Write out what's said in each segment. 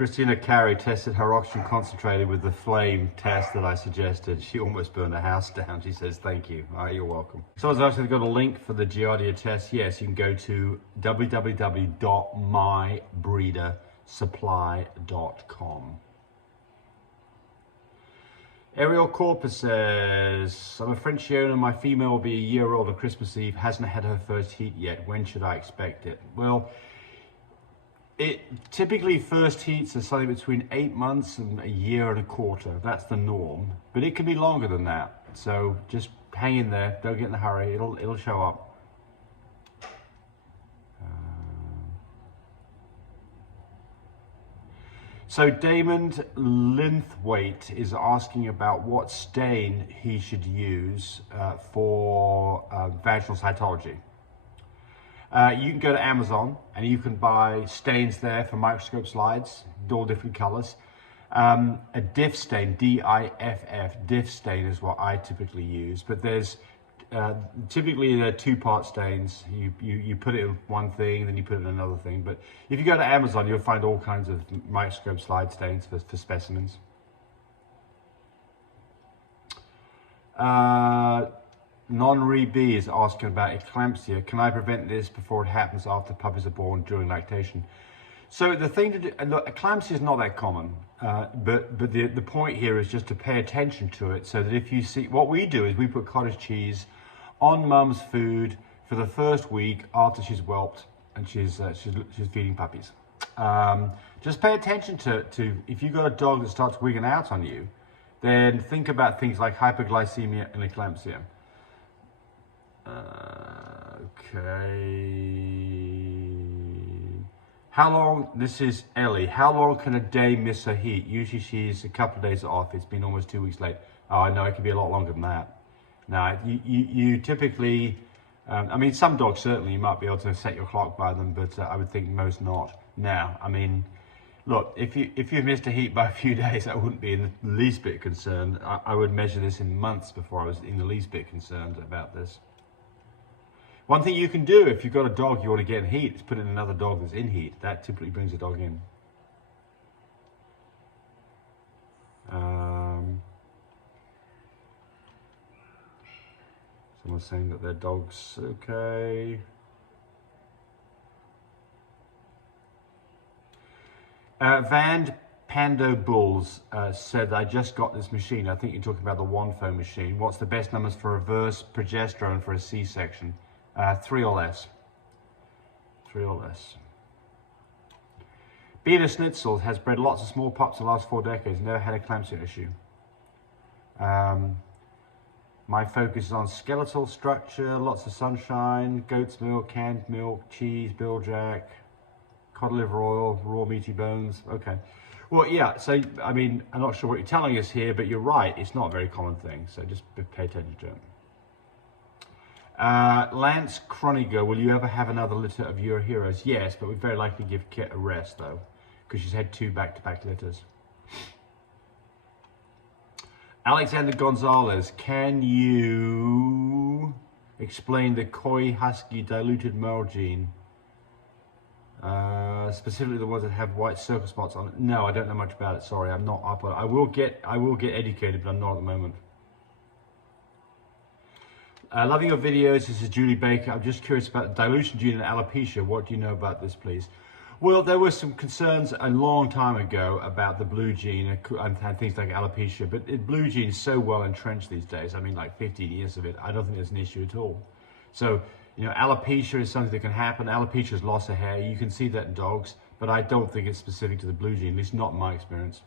Christina Carey tested her oxygen concentrator with the flame test that I suggested. She almost burned the house down. She says, thank you. All right, you're welcome. Someone's actually got a link for the Giardia test. Yes, you can go to www.mybreedersupply.com. Ariel Corpus says, I'm a French owner. My female will be a year old on Christmas Eve. Hasn't had her first heat yet. When should I expect it? Well, typically first heats are something between 8 months and a year and a quarter. That's the norm, but it can be longer than that. So just hang in there. Don't get in a hurry. It'll show up. So Damon Linthwaite is asking about what stain he should use for vaginal cytology. You can go to Amazon and you can buy stains there for microscope slides, all different colors. A diff stain, D-I-F-F, diff stain is what I typically use, but there's typically they're two-part stains. You put it in one thing, then you put it in another thing. But if you go to Amazon, you'll find all kinds of microscope slide stains for specimens. Non-re-B is asking about eclampsia. Can I prevent this before it happens after puppies are born during lactation? So the thing to do, look, eclampsia is not that common, but the point here is just to pay attention to it, so that if you see, what we do is we put cottage cheese on mum's food for the first week after she's whelped and she's feeding puppies. Just pay attention to if you've got a dog that starts wigging out on you, then think about things like hyperglycemia and eclampsia. Okay. How long, this is Ellie, how long can a day miss her heat? Usually she's a couple of days off. It's been almost 2 weeks late. Oh, no, it can be a lot longer than that. Now, you typically, I mean, some dogs certainly you might be able to set your clock by them, but I would think most not. Now, I mean, look, if you've missed a heat by a few days, I wouldn't be in the least bit concerned. I would measure this in months before I was in the least bit concerned about this. One thing you can do if you've got a dog you want to get in heat is put in another dog that's in heat. That typically brings the dog in. Someone's saying that their dog's okay. Van Pando Bulls said, I just got this machine. I think you're talking about the Wanfo machine. What's the best numbers for reverse progesterone for a C-section? 3 or less. 3 or less. Beta Schnitzel has bred lots of small pups in the last 4 decades, never had a eclampsia issue. My focus is on skeletal structure, lots of sunshine, goat's milk, canned milk, cheese, biljack, cod liver oil, raw meaty bones. Okay. Well, yeah, so, I mean, I'm not sure what you're telling us here, but you're right. It's not a very common thing, so just pay attention to it. Lance Croniger, will you ever have another litter of your heroes? Yes, but we'd very likely give Kit a rest, though, because she's had 2 back-to-back litters. Alexander Gonzalez, can you explain the Koi Husky diluted merle gene? Specifically the ones that have white circle spots on it. No, I don't know much about it. Sorry, I'm not up on it. I will get educated, but I'm not at the moment. Loving your videos. This is Julie Baker. I'm just curious about the dilution gene and alopecia. What do you know about this, please? Well, there were some concerns a long time ago about the blue gene and things like alopecia, but the blue gene is so well entrenched these days. I mean, like 15 years of it. I don't think there's an issue at all. So, you know, alopecia is something that can happen. Alopecia is loss of hair. You can see that in dogs, but I don't think it's specific to the blue gene, at least not in my experience.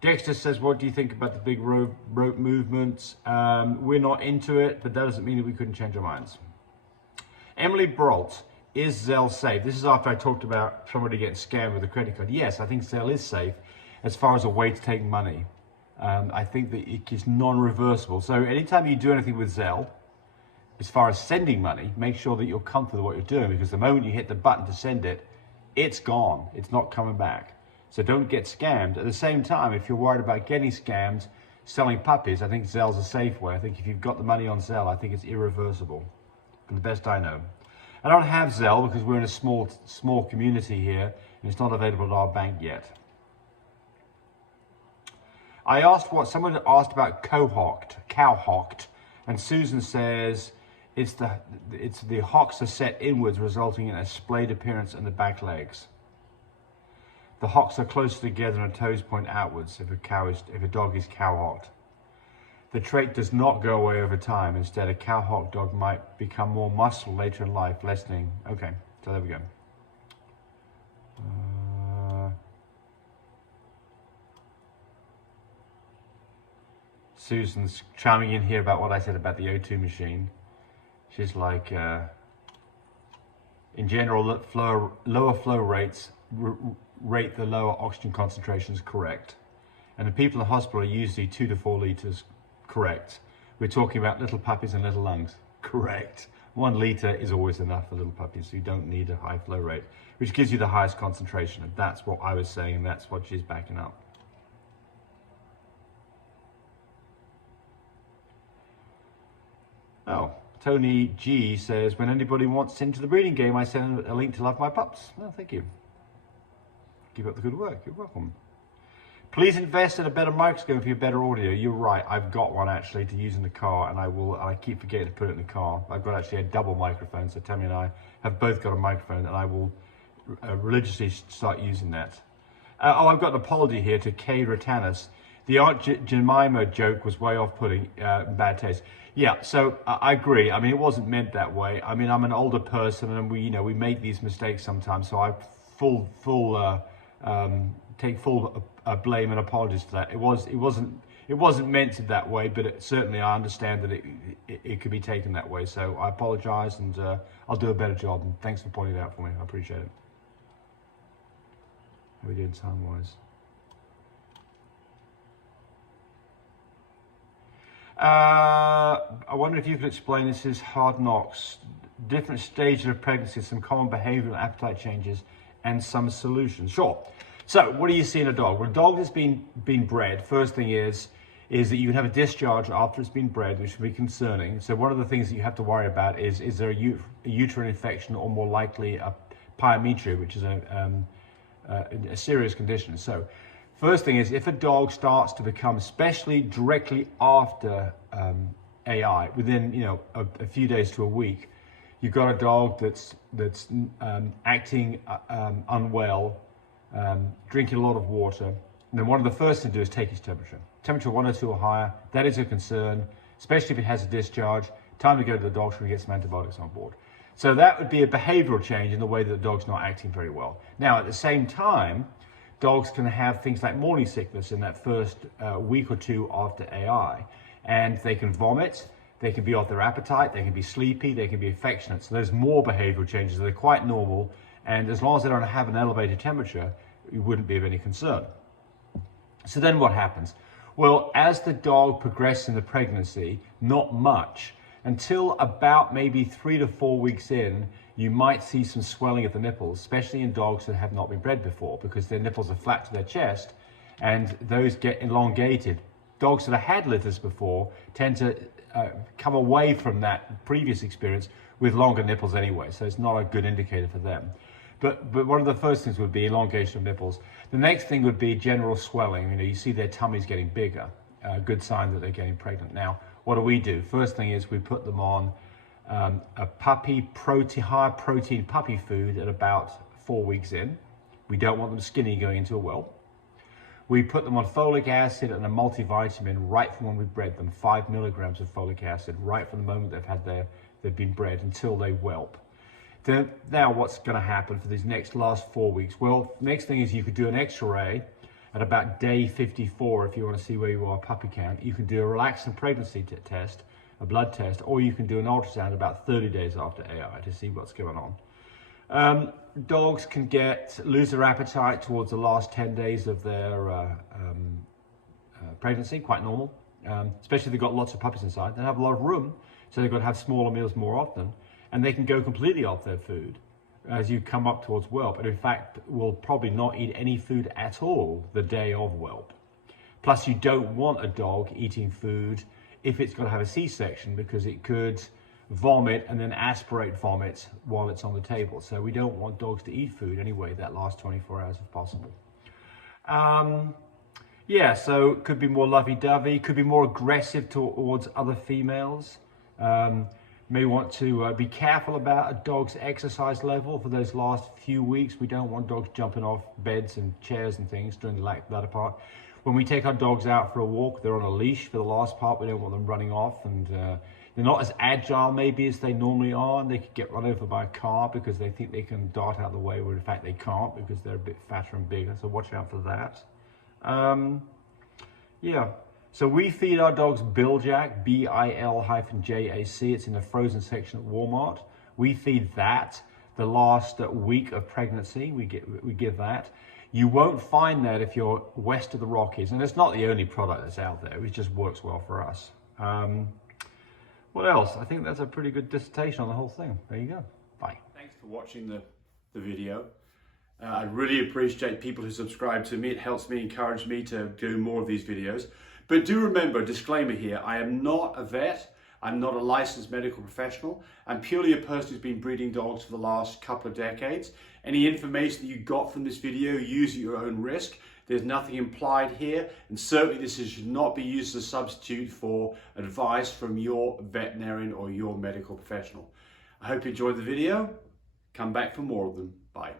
Dexter says, what do you think about the big rope movements? We're not into it, but that doesn't mean that we couldn't change our minds. Emily Brolt, is Zell safe? This is after I talked about somebody getting scammed with a credit card. Yes, I think Zell is safe as far as a way to take money. I think that it is non-reversible. So anytime you do anything with Zell, as far as sending money, make sure that you're comfortable with what you're doing, because the moment you hit the button to send it, it's gone. It's not coming back. So don't get scammed. At the same time, if you're worried about getting scammed, selling puppies, I think Zell's a safe way. I think if you've got the money on Zell, I think it's irreversible, from the best I know. I don't have Zell because we're in a small community here, and it's not available at our bank yet. I asked someone asked about cowhocked, and Susan says it's the hocks are set inwards, resulting in a splayed appearance in the back legs. The hocks are closer together and toes point outwards if a dog is cowhocked. The trait does not go away over time. Instead, a cowhocked dog might become more muscle later in life, lessening. Okay, so there we go. Susan's chiming in here about what I said about the O2 machine. She's like, in general, lower flow rates rate the lower oxygen concentrations correct. And the people in the hospital are usually 2 to 4 liters correct. We're talking about little puppies and little lungs, correct. 1 liter is always enough for little puppies, so you don't need a high flow rate, which gives you the highest concentration. And that's what I was saying, and that's what she's backing up. Oh, Tony G says, when anybody wants into the breeding game, I send a link to Love My Pups. Oh, thank you. Keep up the good work. You're welcome. Please invest in a better microphone for your better audio. You're right. I've got one actually to use in the car, and I keep forgetting to put it in the car. I've got actually a double microphone, so Tammy and I have both got a microphone, and I will religiously start using that. I've got an apology here to Kay Ratanus. The Aunt Jemima joke was way off-putting, bad taste. Yeah, so I agree. I mean, it wasn't meant that way. I mean, I'm an older person, and we make these mistakes sometimes. So I take full blame and apologies for that. It wasn't meant that way, but certainly I understand that it could be taken that way. So I apologize, and I'll do a better job. And thanks for pointing it out for me. I appreciate it. How are we doing time-wise? I wonder if you could explain, this is Hard Knocks, different stages of pregnancy, some common behavioral appetite changes, and some solutions. Sure. So what do you see in a dog? Well, a dog that's been bred, first thing is that you can have a discharge after it's been bred, which will be concerning. So one of the things that you have to worry about is there a uterine infection, or more likely a pyometria, which is a serious condition. So first thing is, if a dog starts to become, especially directly after AI, within a few days to a week, you've got a dog that's acting unwell, drinking a lot of water, and then one of the first things to do is take his temperature. Temperature 102 or higher, that is a concern, especially if it has a discharge. Time to go to the doctor and get some antibiotics on board. So that would be a behavioral change in the way that the dog's not acting very well. Now, at the same time, dogs can have things like morning sickness in that first week or two after AI, and they can vomit, they can be off their appetite, they can be sleepy, they can be affectionate. So there's more behavioral changes that are quite normal, and as long as they don't have an elevated temperature, it wouldn't be of any concern. So then what happens? Well, as the dog progresses in the pregnancy, not much, until about maybe 3 to 4 weeks in, you might see some swelling of the nipples, especially in dogs that have not been bred before, because their nipples are flat to their chest, and those get elongated. Dogs that have had litters before tend to come away from that previous experience with longer nipples anyway, so it's not a good indicator for them. But one of the first things would be elongation of nipples. The next thing would be general swelling. You see their tummies getting bigger, a good sign that they're getting pregnant. Now, what do? First thing is we put them on a higher protein puppy food at about 4 weeks in. We don't want them skinny going into a whelp. We put them on folic acid and a multivitamin right from when we bred them, 5 milligrams of folic acid, right from the moment they've been bred until they whelp. Now what's going to happen for these last 4 weeks? Well, next thing is you could do an X-ray at about day 54 if you want to see where you are puppy count. You can do a relaxant pregnancy test, a blood test, or you can do an ultrasound about 30 days after AI to see what's going on. Dogs can lose their appetite towards the last 10 days of their pregnancy, quite normal, especially if they've got lots of puppies inside. They have a lot of room, so they've got to have smaller meals more often, and they can go completely off their food as you come up towards whelp, and in fact will probably not eat any food at all the day of whelp. Plus, you don't want a dog eating food if it's got to have a C-section, because it could vomit and then aspirate vomit while it's on the table. So we don't want dogs to eat food anyway that lasts 24 hours if possible. Yeah, so it could be more lovey-dovey, could be more aggressive towards other females. May want to be careful about a dog's exercise level for those last few weeks. We don't want dogs jumping off beds and chairs and things during the latter part. When we take our dogs out for a walk, they're on a leash for the last part. We don't want them running off, and they're not as agile maybe as they normally are, and they could get run over by a car because they think they can dart out of the way, where in fact they can't because they're a bit fatter and bigger, so watch out for that. Yeah, so we feed our dogs Bil-Jac, B-I-L-J-A-C. It's in the frozen section at Walmart. We feed that the last week of pregnancy. We give that. You won't find that if you're west of the Rockies, and it's not the only product that's out there. It just works well for us. What else? I think that's a pretty good dissertation on the whole thing. There you go. Bye. Thanks for watching the video. I really appreciate people who subscribe to me. It helps me, encourage me to do more of these videos. But do remember, disclaimer here, I am not a vet. I'm not a licensed medical professional. I'm purely a person who's been breeding dogs for the last couple of decades. Any information that you got from this video, use at your own risk. There's nothing implied here, and certainly this should not be used as a substitute for advice from your veterinarian or your medical professional. I hope you enjoyed the video. Come back for more of them. Bye.